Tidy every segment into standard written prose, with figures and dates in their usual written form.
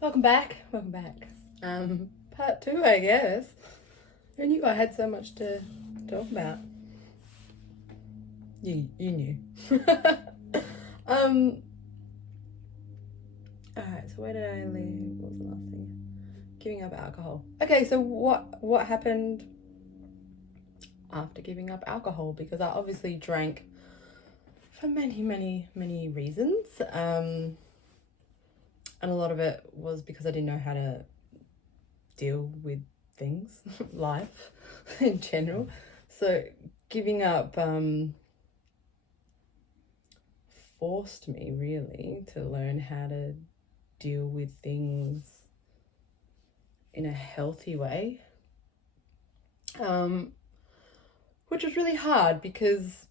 Welcome back. Part two, I guess. Who knew I had so much to talk about? You knew. Alright, so where did I leave? What was the last thing? Giving up alcohol. Okay, so what happened after giving up alcohol? Because I obviously drank for many reasons. And a lot of it was because I didn't know how to deal with things, life in general. So giving up forced me really to learn how to deal with things in a healthy way, which was really hard because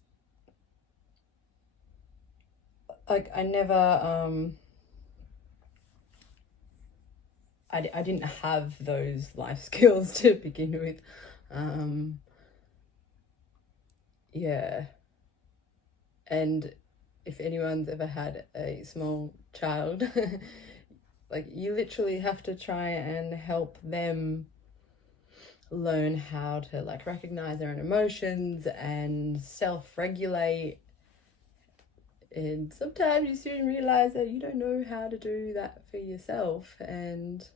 I never I didn't have those life skills to begin with. Yeah. And if anyone's ever had a small child, like you literally have to try and help them learn how to like recognize their own emotions and self-regulate. And sometimes you soon realize that you don't know how to do that for yourself. And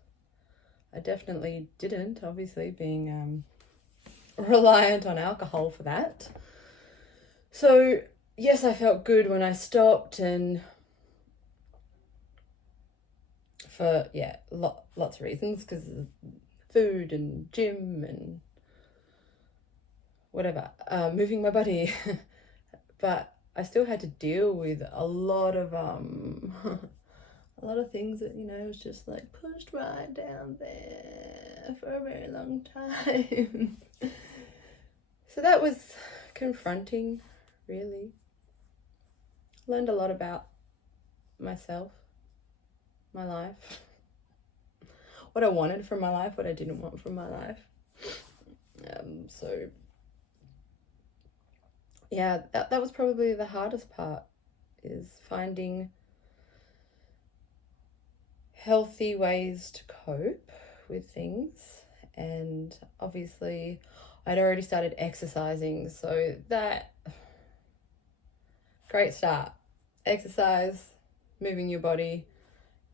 I definitely didn't, obviously, being reliant on alcohol for that. So, yes, I felt good when I stopped, and for, lots of reasons, because food and gym and whatever, moving my body. But I still had to deal with a lot of a lot of things that, was just like pushed right down there for a very long time. So that was confronting, really. Learned a lot about myself, my life, what I wanted from my life, what I didn't want from my life. So yeah, that was probably the hardest part, is finding healthy ways to cope with things. And obviously I'd already started exercising, so that great start. Exercise, moving your body,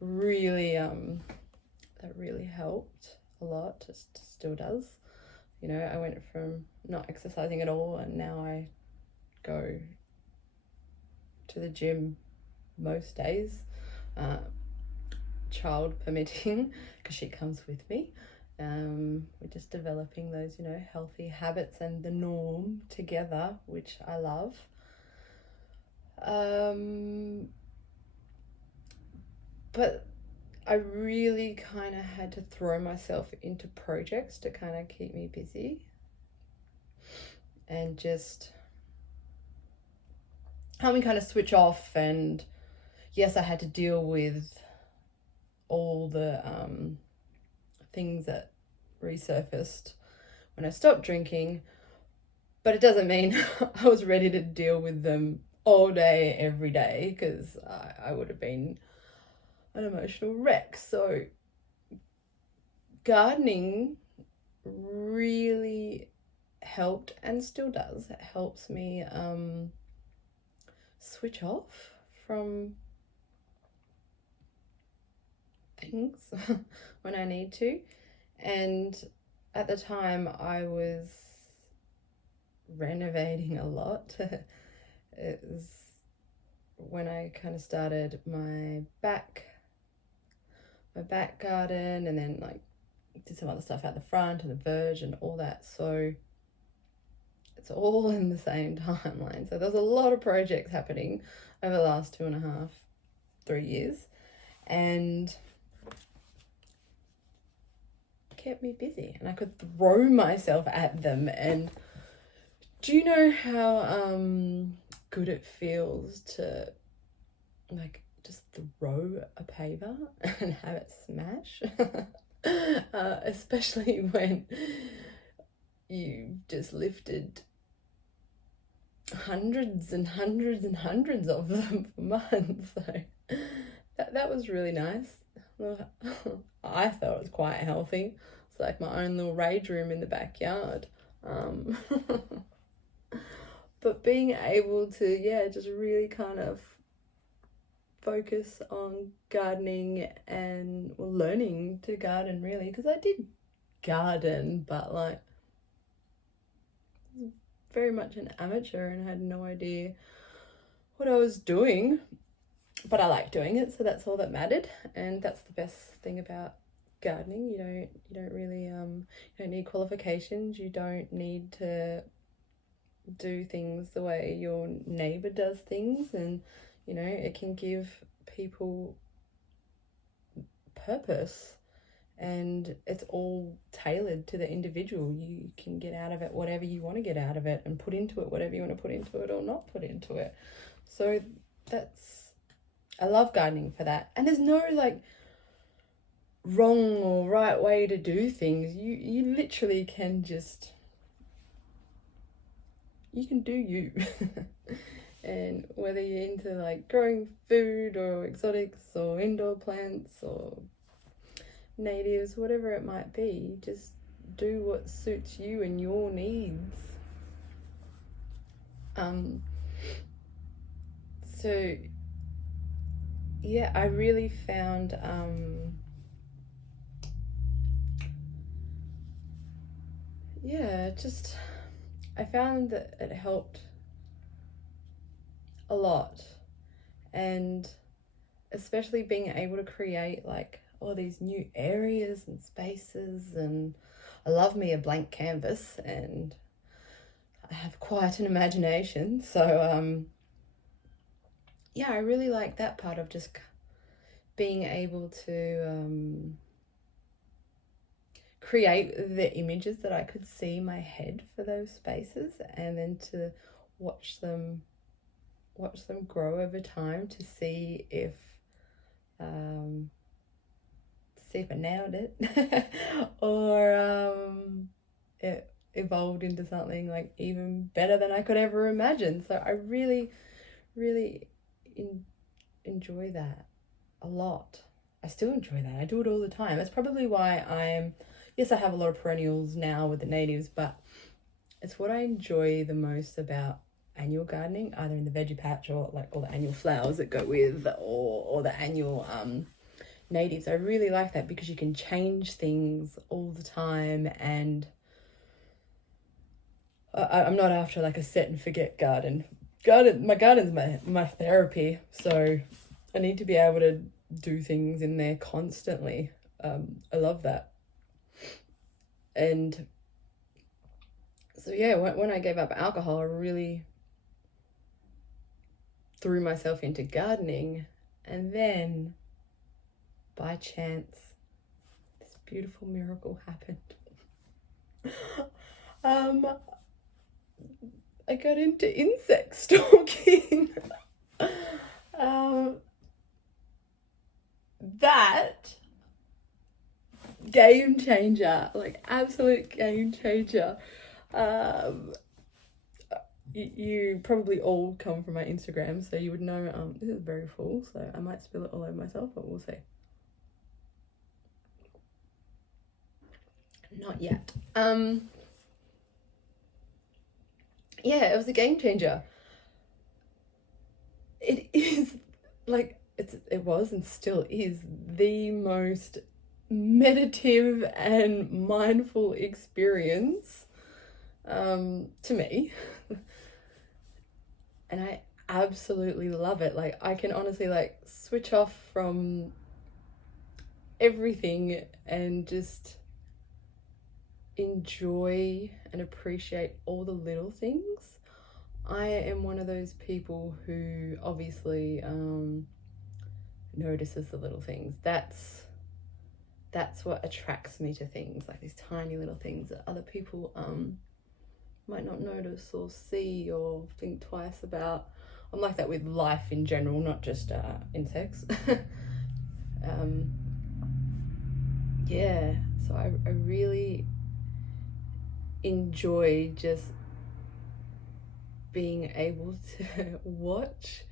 really that really helped a lot. Just still does. I went from not exercising at all, and now I go to the gym most days, child permitting, because she comes with me. We're just developing those, healthy habits and the norm together, which I love. But I really kind of had to throw myself into projects to kind of keep me busy, and just help me kind of switch off. And yes, I had to deal with all the things that resurfaced when I stopped drinking, but it doesn't mean I was ready to deal with them all day, every day, because I would have been an emotional wreck. So gardening really helped, and still does. It helps me switch off from things when I need to. And at the time I was renovating a lot. It was when I kind of started my back garden, and then like did some other stuff out the front and the verge and all that. So it's all in the same timeline. So there's a lot of projects happening over the last 2.5, 3 years, and kept me busy, and I could throw myself at them. And do you know how good it feels to like just throw a paver and have it smash? Especially when you just lifted hundreds and hundreds and hundreds of them for months. So that was really nice. I thought it was quite healthy. It's like my own little rage room in the backyard. But being able to, just really kind of focus on gardening and learning to garden, really, because I did garden, but like very much an amateur and had no idea what I was doing, but I like doing it, so that's all that mattered. And that's the best thing about gardening. You don't really you don't need qualifications. You don't need to do things the way your neighbor does things, and it can give people purpose, and it's all tailored to the individual. You can get out of it whatever you want to get out of it, and put into it whatever you want to put into it or not put into it. So I love gardening for that. And there's no like wrong or right way to do things. You literally can you can do you. And whether you're into like growing food or exotics or indoor plants or natives, whatever it might be, just do what suits you and your needs. So I really found I found that it helped a lot, and especially being able to create like all these new areas and spaces. And I love me a blank canvas, and I have quite an imagination, so I really like that part of just being able to create the images that I could see in my head for those spaces, and then to watch them grow over time to see if I nailed it or it evolved into something like even better than I could ever imagine. So I really, really enjoy that a lot. I still enjoy that. I do it all the time. That's probably why I have a lot of perennials now with the natives, but it's what I enjoy the most about annual gardening, either in the veggie patch or like all the annual flowers that go with, or the annual natives. I really like that because you can change things all the time, and I'm not after like a set and forget garden. My garden's my therapy, so I need to be able to do things in there constantly. I love that. And so when I gave up alcohol, I really threw myself into gardening, and then by chance this beautiful miracle happened. I got into insect stalking. That game changer, like absolute game changer. You probably all come from my Instagram, so you would know this is very full, so I might spill it all over myself, but we'll see. Not yet. It was a game changer. It is like it was and still is the most meditative and mindful experience to me. And I absolutely love it. Like I can honestly like switch off from everything and just enjoy and appreciate all the little things. I am one of those people who obviously notices the little things. That's what attracts me to things, like these tiny little things that other people might not notice or see or think twice about. I'm like that with life in general, not just insects. So I really enjoy just being able to watch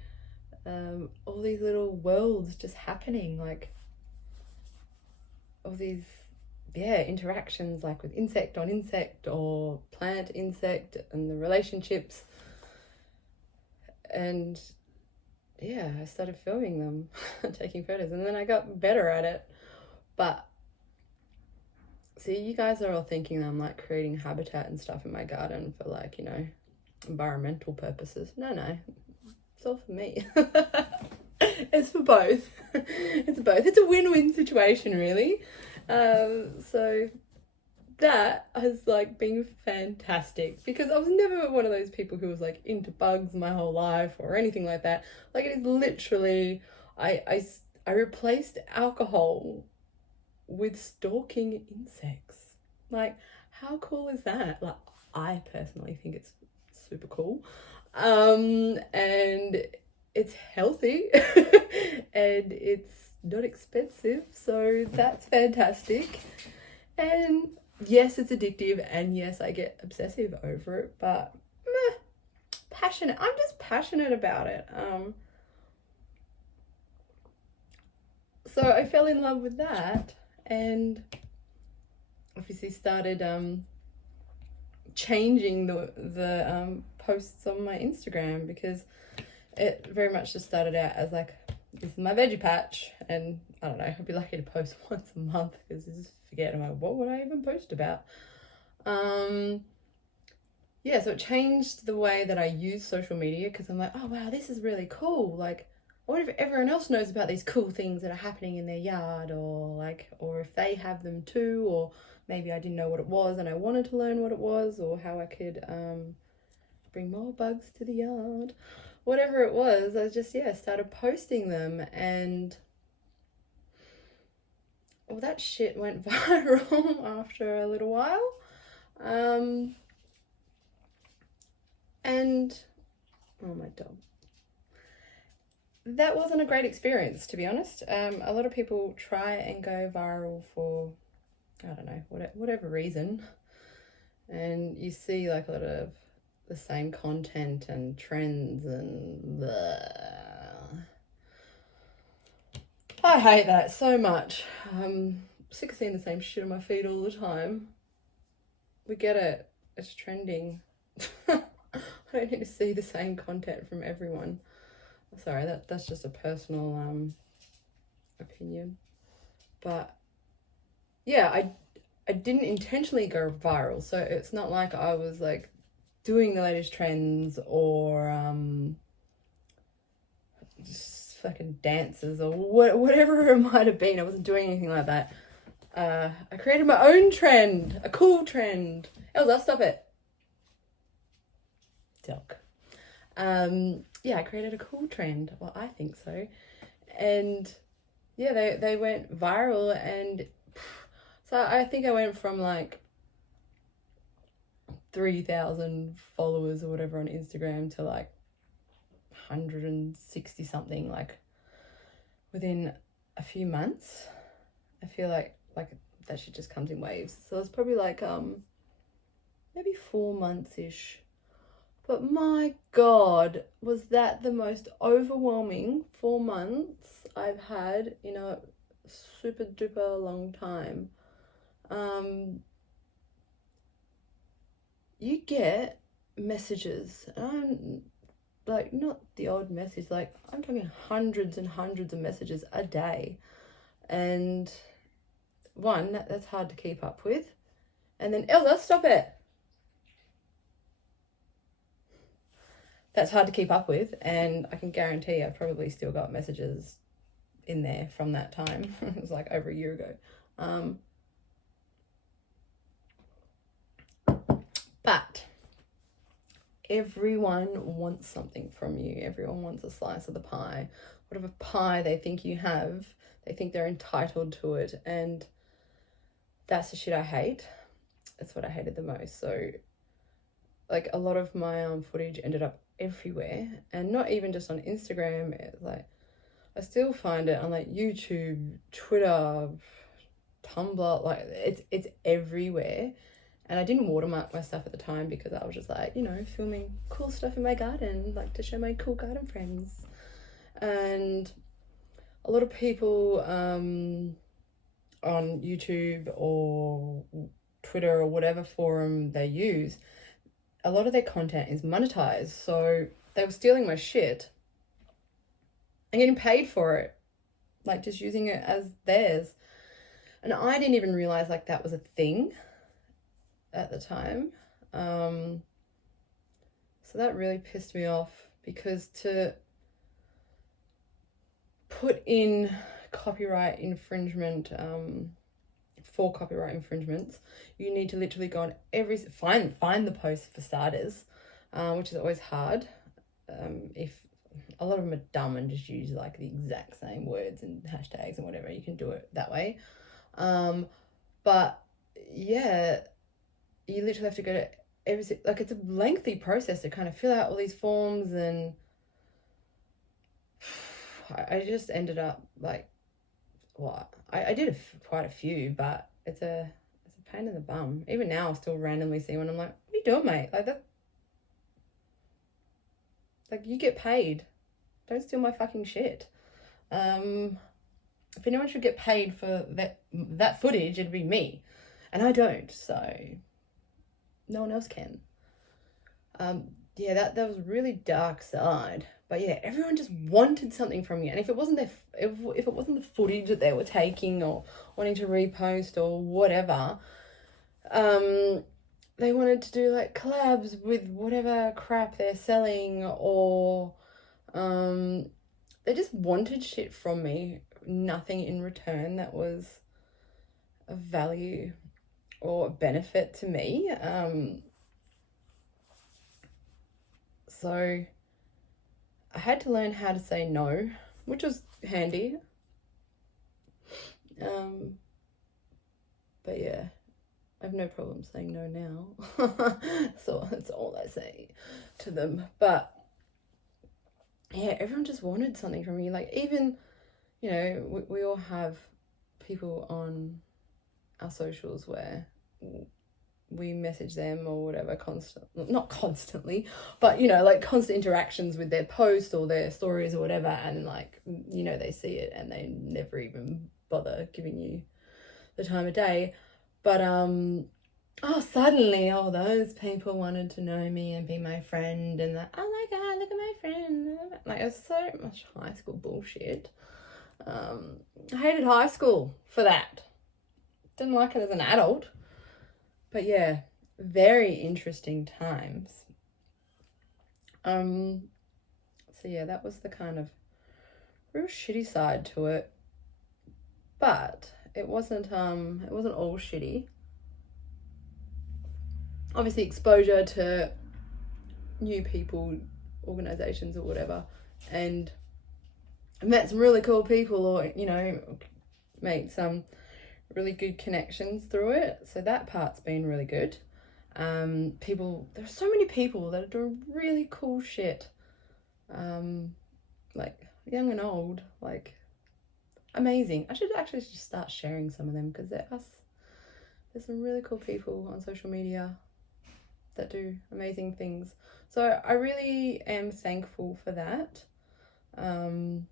all these little worlds just happening. Like all these interactions, like with insect on insect or plant insect, and the relationships. And yeah, I started filming them, taking photos, and then I got better at it. But see, you guys are all thinking I'm like creating habitat and stuff in my garden for, like, you know, environmental purposes. No, it's all for me. It's for both. It's both. It's a win-win situation, really. So that has like been fantastic, because I was never one of those people who was like into bugs my whole life or anything like that. Like, it is literally, I replaced alcohol with stalking insects. Like, how cool is that? Like, I personally think it's super cool. And it's healthy and it's not expensive, so that's fantastic. And yes, it's addictive, and yes, I get obsessive over it, but passionate. I'm just passionate about it. So I fell in love with that, and obviously started changing the posts on my Instagram, because it very much just started out as like, this is my veggie patch, and I don't know, I'd be lucky to post once a month, because I just forget, I'm like, what would I even post about? Yeah, so it changed the way that I use social media, because I'm like, oh wow, this is really cool. Like, I wonder if everyone else knows about these cool things that are happening in their yard, or if they have them too, or maybe I didn't know what it was and I wanted to learn what it was, or how I could bring more bugs to the yard. Whatever it was, I just, started posting them, and well, that shit went viral after a little while. And oh, my dog. That wasn't a great experience, to be honest. A lot of people try and go viral for, I don't know, whatever reason, and you see like a lot of the same content and trends, and I hate that so much. I'm sick of seeing the same shit on my feed all the time. We get it. It's trending. I don't need to see the same content from everyone. Sorry, that's just a personal opinion. But yeah, I didn't intentionally go viral, so it's not like I was like doing the latest trends or just fucking dances or whatever it might have been. I wasn't doing anything like that. I created my own trend, a cool trend. Elsa, stop it. Silk. I created a cool trend. Well, I think so. And yeah, they went viral, and so I think I went from like 3,000 followers or whatever on Instagram to like 160 something, like within a few months. I feel like that shit just comes in waves. So it's probably like maybe 4 months-ish. But my God, was that the most overwhelming 4 months I've had in a super duper long time. You get messages, and like, not the odd message, like I'm talking hundreds and hundreds of messages a day. And one, that's hard to keep up with. And then, Elsa, stop it. That's hard to keep up with, and I can guarantee I've probably still got messages in there from that time. It was like over a year ago. But everyone wants something from you. Everyone wants a slice of the pie. Whatever pie they think you have, they think they're entitled to it. And that's the shit I hate. That's what I hated the most. So like, a lot of my footage ended up everywhere, and not even just on Instagram. It's like, I still find it on like YouTube, Twitter, Tumblr, like it's everywhere. And I didn't watermark my stuff at the time, because I was just like, you know, filming cool stuff in my garden, like to show my cool garden friends. And a lot of people on YouTube or Twitter or whatever forum they use, a lot of their content is monetized. So they were stealing my shit and getting paid for it, like just using it as theirs. And I didn't even realize like that was a thing at the time. So that really pissed me off, because to put in copyright infringement, for copyright infringements, you need to literally go on find the post for starters, which is always hard. If a lot of them are dumb and just use like the exact same words and hashtags and whatever, you can do it that way. But yeah, you literally have to go to like it's a lengthy process to kind of fill out all these forms, and I just ended up like, what? I did quite a few, but it's a pain in the bum. Even now, I still randomly see one. I'm like, what are you doing, mate? Like that. Like, you get paid. Don't steal my fucking shit. If anyone should get paid for that footage, it'd be me, and I don't. So no one else can. Yeah, that was really dark side. But yeah, everyone just wanted something from you, and if it wasn't if it wasn't the footage that they were taking or wanting to repost or whatever, they wanted to do like collabs with whatever crap they're selling, or they just wanted shit from me, nothing in return that was of value or benefit to me. So I had to learn how to say no, which was handy. But yeah, I have no problem saying no now. So that's all I say to them. But yeah, everyone just wanted something from me. Like, even, you know, we all have people on our socials where we message them or whatever not constantly, but, you know, like constant interactions with their posts or their stories or whatever, and like, you know, they see it and they never even bother giving you the time of day. But suddenly all those people wanted to know me and be my friend, and like, oh my god, look at my friend. Like, it was so much high school bullshit. I hated high school for that. Didn't like it as an adult. But yeah, very interesting times. So yeah, that was the kind of real shitty side to it. But it wasn't all shitty. Obviously, exposure to new people, organizations or whatever, and I met some really cool people, or, you know, made some really good connections through it. So that part's been really good. There's so many people that are doing really cool shit. Like young and old, like amazing. I should actually just start sharing some of them, because there's some really cool people on social media that do amazing things. So I really am thankful for that. That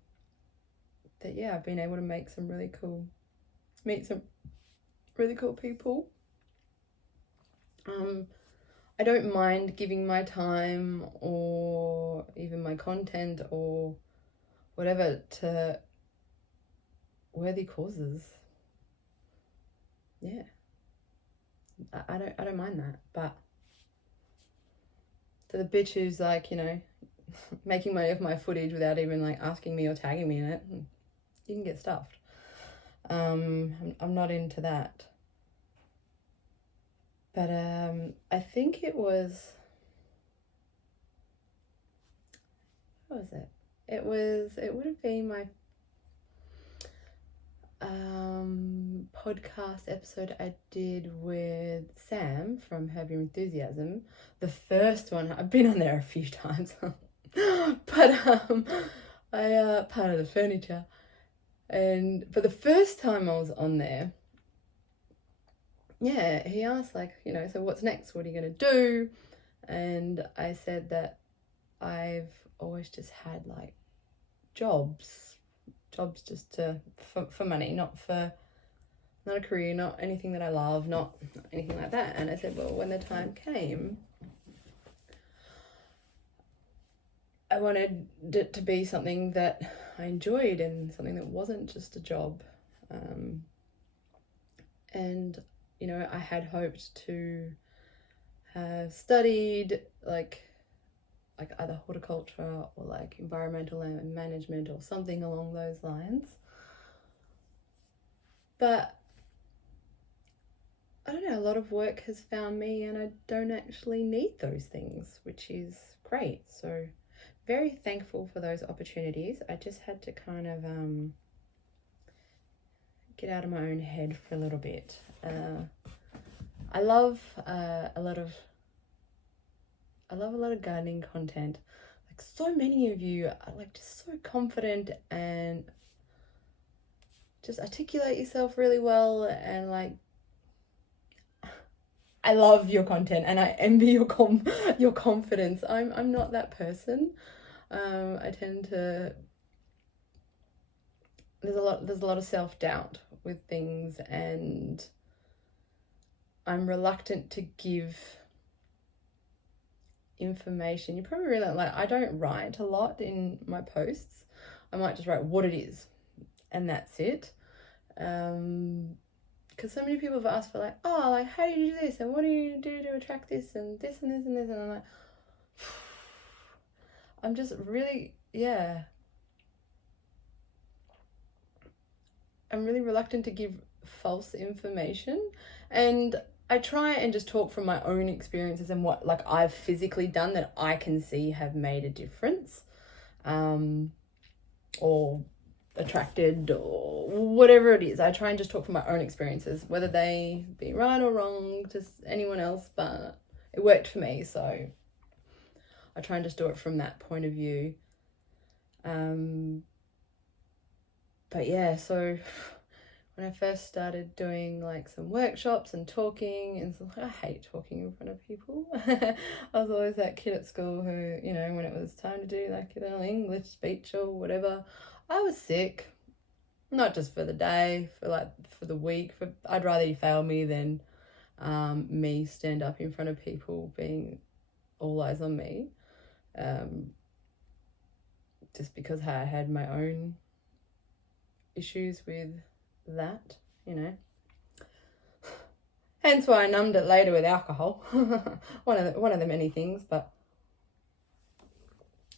yeah, I've been able to meet some really cool people. I don't mind giving my time or even my content or whatever to worthy causes. Yeah, I don't mind that. But to the bitch who's like, you know, making money off my footage without even like asking me or tagging me in it, you can get stuffed. I'm not into that. But I think it was, what was it? It would have been my podcast episode I did with Sam from Herb Your Enthusiasm. The first one, I've been on there a few times. But I part of the furniture. But the first time I was on there, yeah, he asked, like, you know, so what's next? What are you going to do? And I said that I've always just had like jobs just for money, not for not a career, not anything that I love, not anything like that. And I said, well, when the time came, I wanted it to be something that I enjoyed and something that wasn't just a job. And, you know, I had hoped to have studied like either horticulture or like environmental management or something along those lines. But I don't know, a lot of work has found me and I don't actually need those things, which is great. So very thankful for those opportunities. I just had to kind of get out of my own head for a little bit. I love a lot of gardening content. Like, so many of you are like just so confident and just articulate yourself really well, and like I love your content and I envy your confidence. I'm not that person. I tend to, there's a lot of self-doubt with things, and I'm reluctant to give information. You probably realize, like, I don't write a lot in my posts. I might just write what it is and that's it. Because so many people have asked for like, oh, like, how do you do this and what do you do to attract this and this and this and this, and I'm like, I'm just really, I'm really reluctant to give false information, and I try and just talk from my own experiences and what like I've physically done that I can see have made a difference, or attracted or whatever it is. I try and just talk from my own experiences, whether they be right or wrong to anyone else, but it worked for me, so I try and just do it from that point of view. But yeah, so when I first started doing like some workshops and talking, and so, I hate talking in front of people. I was always that kid at school who, you know, when it was time to do like a little English speech or whatever, I was sick. Not just for the day, for the week. I'd rather you fail me than me stand up in front of people being all eyes on me. Just because I had my own issues with that, you know. Hence why I numbed it later with alcohol. one of the many things, but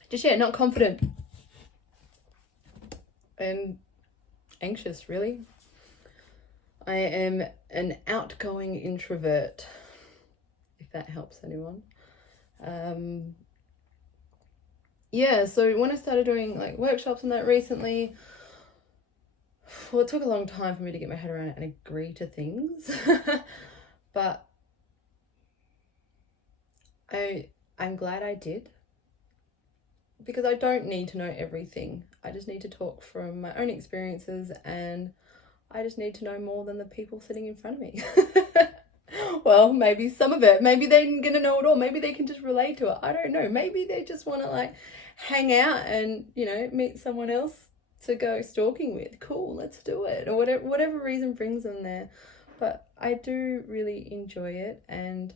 just, yeah, not confident and anxious, really. I am an outgoing introvert, if that helps anyone. Yeah, so when I started doing like workshops and that recently, well, it took a long time for me to get my head around it and agree to things. But I'm glad I did, because I don't need to know everything. I just need to talk from my own experiences, and I just need to know more than the people sitting in front of me. Well, maybe some of it. Maybe they're going to know it all. Maybe they can just relate to it. I don't know. Maybe they just want to like hang out and, you know, meet someone else to go stalking with. Cool, let's do it. Or whatever reason brings them there. But I do really enjoy it, and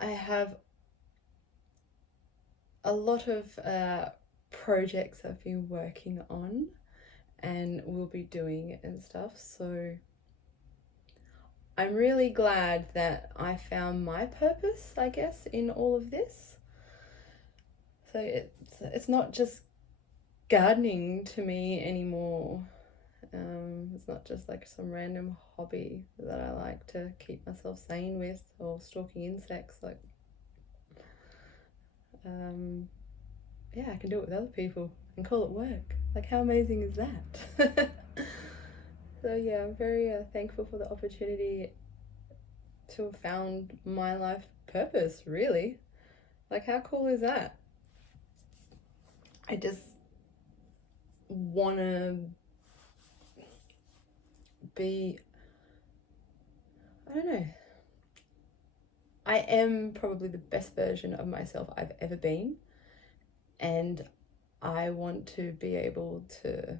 I have a lot of projects I've been working on and will be doing and stuff. So I'm really glad that I found my purpose, I guess, in all of this. So it's not just gardening to me anymore. It's not just like some random hobby that I like to keep myself sane with, or stalking insects. Like, yeah, I can do it with other people and call it work. Like, how amazing is that? So yeah, I'm very thankful for the opportunity to have found my life purpose, really. Like, how cool is that? I just want to be, I don't know, I am probably the best version of myself I've ever been, and I want to be able to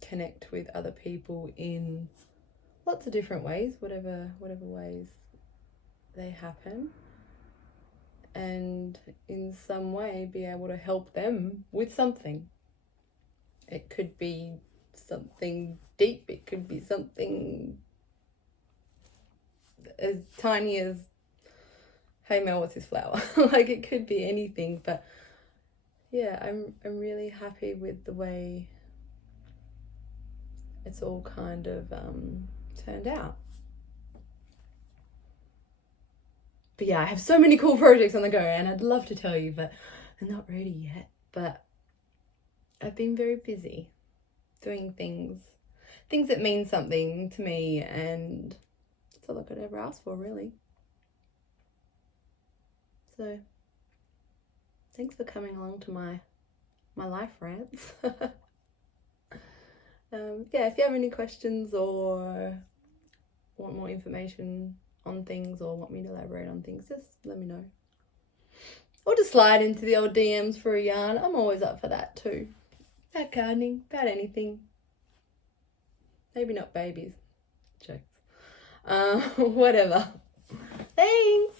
connect with other people in lots of different ways, whatever ways they happen, and in some way be able to help them with something. It could be something deep, it could be something as tiny as, hey Mel, what's this flower? Like, it could be anything. But yeah, I'm really happy with the way it's all kind of turned out. But yeah, I have so many cool projects on the go, and I'd love to tell you, but I'm not ready yet. But I've been very busy doing things that mean something to me, and that's all I could ever ask for, really. So thanks for coming along to my life rants. Yeah, if you have any questions or want more information on things or want me to elaborate on things, just let me know. Or just slide into the old DMs for a yarn. I'm always up for that too. About gardening, about anything. Maybe not babies. Jokes. Whatever. Thanks.